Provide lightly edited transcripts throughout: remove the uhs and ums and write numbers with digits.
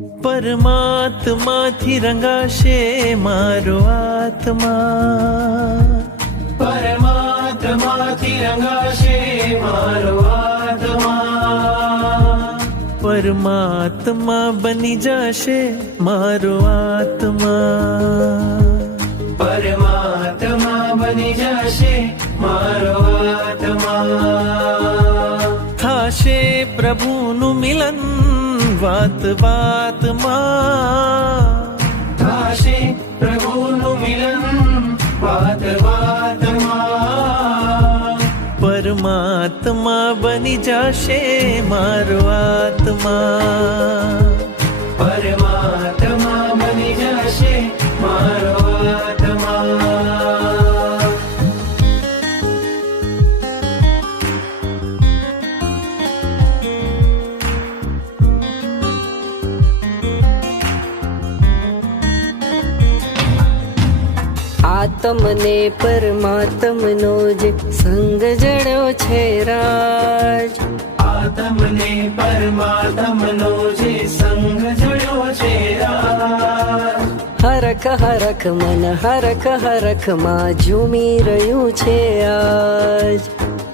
પરમાત્માથી રંગાશે મારો આત્મા, પરમાત્માથી રંગાશે મારો આત્મા, પરમાત્મા બની જશે મારો આત્મા, પરમાત્મા બની જશે મારો આત્મા. થાશે પ્રભુનું મિલન વાત વાતમાં, થાશે પ્રભુનું મિલન વાત વાતમાં, પરમાત્મા બની જશે મારો આત્મા, પરમાત્મા બની જશે મારો આત્મા. આત્મને પરમાત્મનો જે સંગ જડ્યો છે રાજ, આત્મને પરમાત્મનો જે સંગ જડ્યો છે રાજ, હરખ હરખ મન હરખ હરખમાં ઝૂમી રહ્યું છે આજ,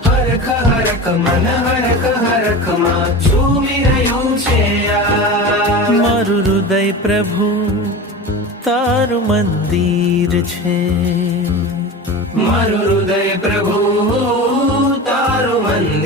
હરખ હરખ મન હરખ હરખમાં ઝૂમી રહ્યું છે આજ. મારું હૃદય પ્રભુ તારું મંદિર છે, મારું હૃદય પ્રભુ તારું મંદિર